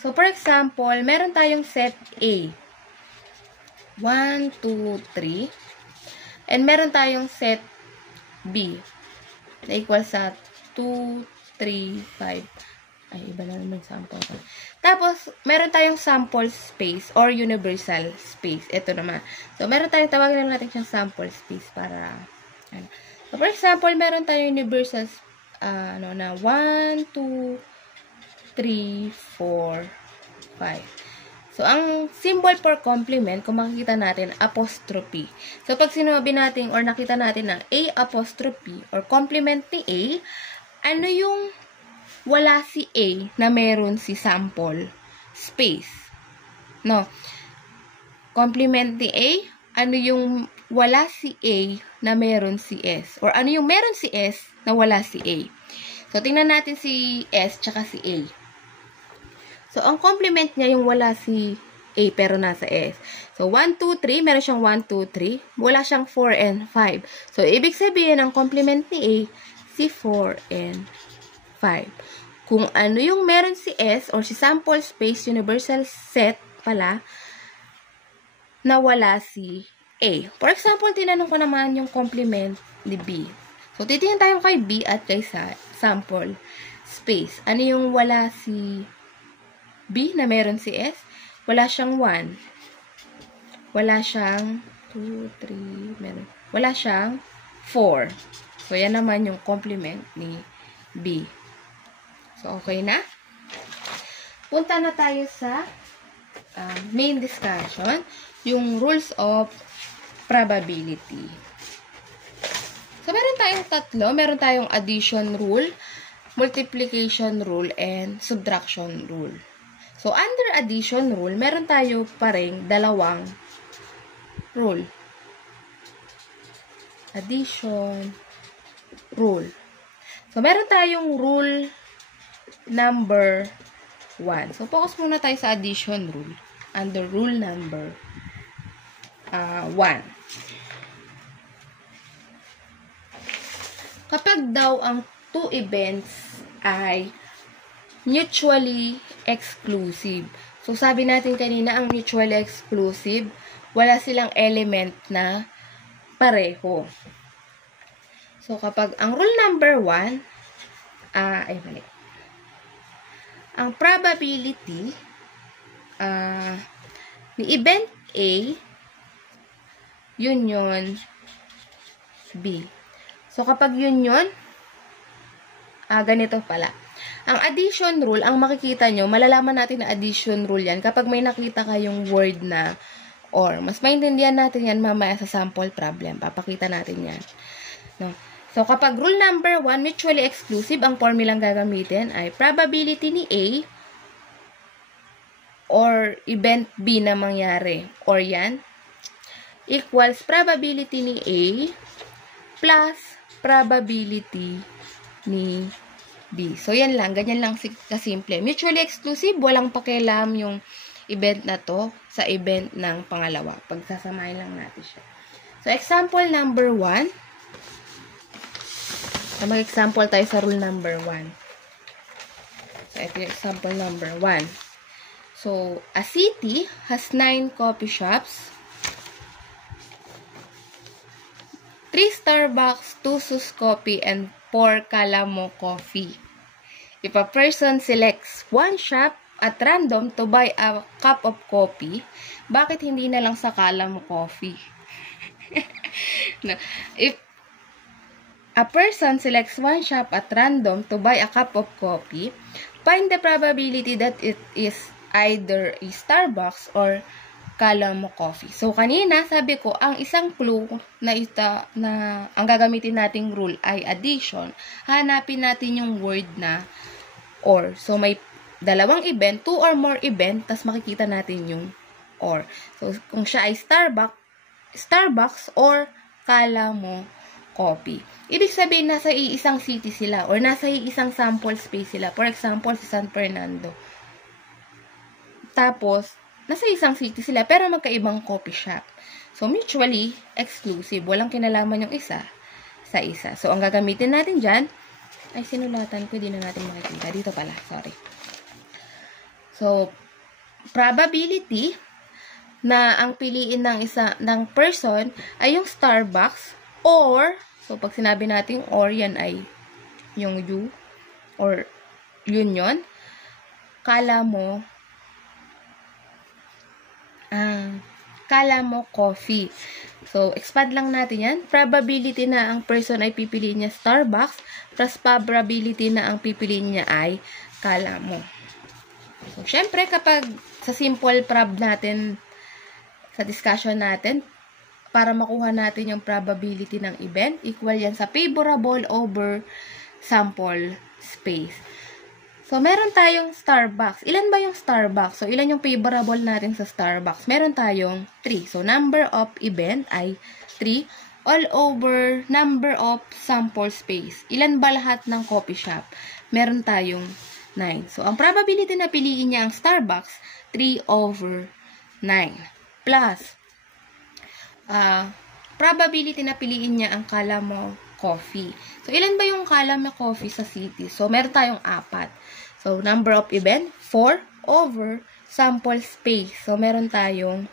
So, for example, meron tayong set A. 1, 2, 3. And meron tayong set B. Na equal sa 2, 3, 5. Ay, iba na naman sample. Tapos, meron tayong sample space or universal space. Ito naman. So, meron tayong, tawagin naman natin siyang sample space para, ano. So, for example, meron tayong universal, na 1, 2, 3, 4, 5. So, ang symbol for complement, kung makikita natin, apostrophe. So, pag sinabi natin or nakita natin na A apostrophe or complement ni A, ano yung wala si A na meron si sample space? No. Complement ni A, ano yung wala si A na meron si S? Or ano yung meron si S na wala si A? So, tingnan natin si S tsaka si A. So, ang complement niya yung wala si A pero nasa S. So, 1, 2, 3. Meron siyang 1, 2, 3. Wala siyang 4 and 5. So, ibig sabihin, ang complement ni A, si 4 and 5. Kung ano yung meron si S or si sample space universal set pala, na wala si A. For example, tinanong ko naman yung complement ni B. So, titingin tayo kay B at kay sample space. Ano yung wala si B na meron si S? Wala siyang 1. Wala siyang 2, 3, meron. Wala siyang 4. So, yan naman yung complement ni B. So, okay na? Punta na tayo sa main discussion, yung rules of probability. So, meron tayong tatlo. Meron tayong addition rule, multiplication rule, and subtraction rule. So, under addition rule, meron tayo pa rin dalawang rule. Addition rule. So, meron tayong rule number 1. So, focus muna tayo sa addition rule. Under rule number 1. Kapag daw ang two events ay mutually exclusive. So, sabi natin kanina, ang mutually exclusive, wala silang element na pareho. So, kapag ang rule number 1, mali. Ang probability ni event A, union B. So, kapag union, ganito pala. Ang addition rule, ang makikita nyo, malalaman natin na addition rule yan kapag may nakita kayong word na or. Mas maintindihan natin yan mamaya sa sample problem. Papakita natin yan. No? So, kapag rule number 1, mutually exclusive, ang formulang gagamitin ay probability ni A or event B na mangyari, or yan, equals probability ni A plus probability ni B. So, yan lang. Ganyan lang kasimple. Mutually exclusive, walang pakialam yung event na to sa event ng pangalawa. Pagsasamahin lang natin siya. So, example number 1. So, mag-example tayo sa rule number 1. So, ito yung example number 1. So, a city has 9 coffee shops, 3 Starbucks, 2 Sus Coffee, and 4 Calamo Coffee. If a person selects one shop at random to buy a cup of coffee, bakit hindi na lang sa Calamo Coffee? No. If a person selects one shop at random to buy a cup of coffee, find the probability that it is either a Starbucks or Calamo Coffee. So, kanina, sabi ko, ang isang clue na ang gagamitin nating rule ay addition. Hanapin natin yung word na or. So, may dalawang event, 2 or more event, tas makikita natin yung or. So, kung siya ay Starbucks or Calamo Coffee. Ibig sabihin, nasa iisang city sila or nasa iisang sample space sila. For example, si San Fernando. Tapos, nasa isang city sila, pero magkaibang coffee shop. So, mutually exclusive. Walang kinalaman yung isa sa isa. So, ang gagamitin natin dyan, ay sinulatan ko, hindi na natin makikita. Dito pala, sorry. So, probability na ang piliin ng person ay yung Starbucks or, so pag sinabi natin or, yan ay yung U or union, kala mo coffee. So, expand lang natin yan. Probability na ang person ay pipiliin niya Starbucks plus probability na ang pipiliin niya ay kala mo. So, syempre, kapag sa simple prob natin, sa discussion natin, para makuha natin yung probability ng event, equal yan sa favorable over sample space. So, meron tayong Starbucks. Ilan ba yung Starbucks? So, ilan yung favorable natin sa Starbucks? Meron tayong 3. So, number of event ay 3 all over number of sample space. Ilan ba lahat ng coffee shop? Meron tayong 9. So, ang probability na piliin niya ang Starbucks, 3 over 9. Plus, probability na piliin niya ang Calamo Coffee. So, ilan ba yung Calamo Coffee sa city? So, meron tayong 4. So, number of event, 4 over sample space. So, meron tayong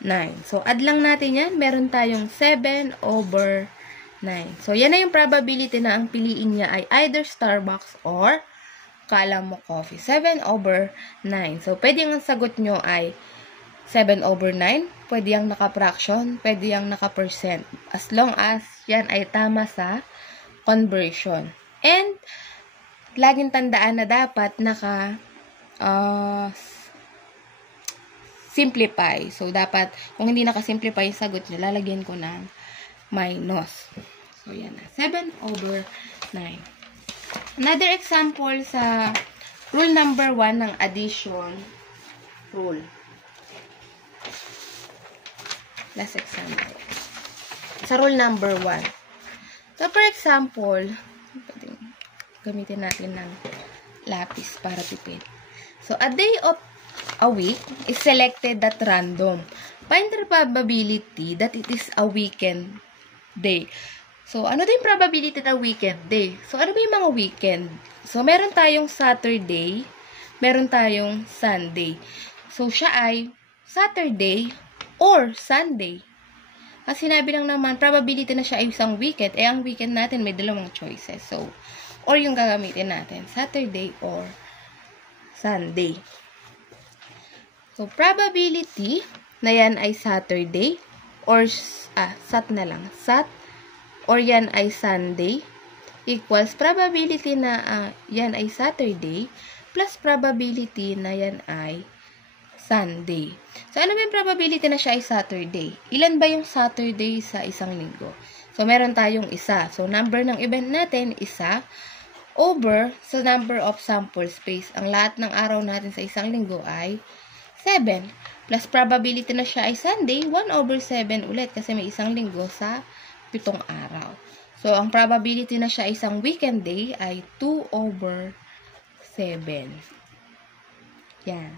9. So, add lang natin yan. Meron tayong 7 over 9. So, yan na yung probability na ang piliin niya ay either Starbucks or Calamo Coffee. 7 over 9. So, pwede ang sagot nyo ay 7 over 9. Pwede yung naka-fraction. Pwede yung naka-percent. As long as yan ay tama sa conversion. And, laging tandaan na dapat simplify. So, dapat, kung hindi naka-simplify yung sagot nyo, lalagyan ko ng minus. So, yan na. 7 over 9. Another example sa rule number 1 ng addition rule. Last example. Sa rule number 1. So, for example, gamitin natin ng lapis para tipid. So, a day of a week is selected at random. Find the probability that it is a weekend day. So, ano din probability na weekend day? So, ano ba yung mga weekend? So, meron tayong Saturday, meron tayong Sunday. So, siya ay Saturday or Sunday. Kasi sinabi lang naman, probability na siya ay isang weekend. Eh, ang weekend natin may dalawang choices. So, or yung gagamitin natin, Saturday or Sunday. So, probability na yan ay Saturday or, sat na lang, sat or yan ay Sunday equals probability na yan ay Saturday plus probability na yan ay Sunday. So, ano ba yung probability na siya ay Saturday? Ilan ba yung Saturday sa isang linggo? So, meron tayong isa. So, number ng event natin, isa, over sa number of sample space. Ang lahat ng araw natin sa isang linggo ay 7. Plus, probability na siya ay Sunday, 1 over 7 ulit kasi may isang linggo sa 7 araw. So, ang probability na siya ay isang weekend day ay 2 over 7. Yan.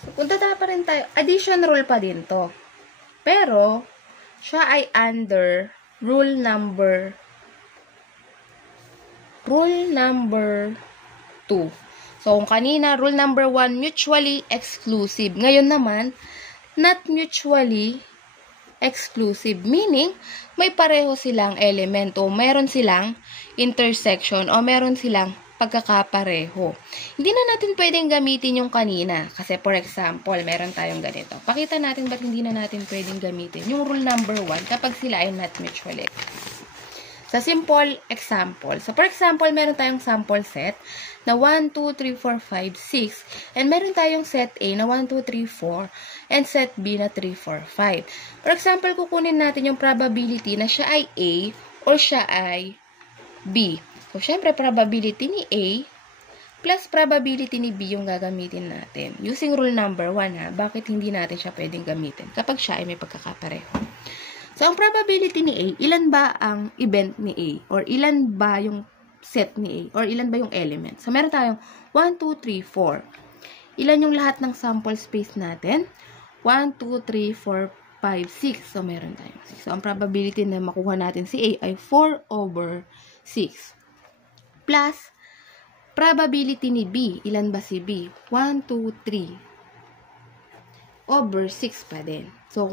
So, punta pa rin tayo. Addition rule pa din to. Pero, siya ay under rule number 2. So, kung kanina, rule number 1, mutually exclusive. Ngayon naman, not mutually exclusive. Meaning, may pareho silang element o meron silang intersection o meron silang pagkakapareho. Hindi na natin pwedeng gamitin yung kanina. Kasi, for example, meron tayong ganito. Pakita natin ba't hindi na natin pwedeng gamitin yung rule number 1 kapag sila ay not mutually exclusive. Sa simple example. So, for example, meron tayong sample set na 1, 2, 3, 4, 5, 6. And meron tayong set A na 1, 2, 3, 4. And set B na 3, 4, 5. For example, kukunin natin yung probability na siya ay A or siya ay B. So, syempre, probability ni A plus probability ni B yung gagamitin natin. Using rule number 1, ha? Bakit hindi natin siya pwedeng gamitin? Kapag siya ay may pagkakapareho. So, ang probability ni A, ilan ba ang event ni A? Or ilan ba yung set ni A? Or ilan ba yung element? So, meron tayong 1, 2, 3, 4. Ilan yung lahat ng sample space natin? 1, 2, 3, 4, 5, 6. So, meron tayong 6. So, ang probability na makuha natin si A ay 4 over 6. Plus, probability ni B. Ilan ba si B? 1, 2, 3. Over 6 pa din. So,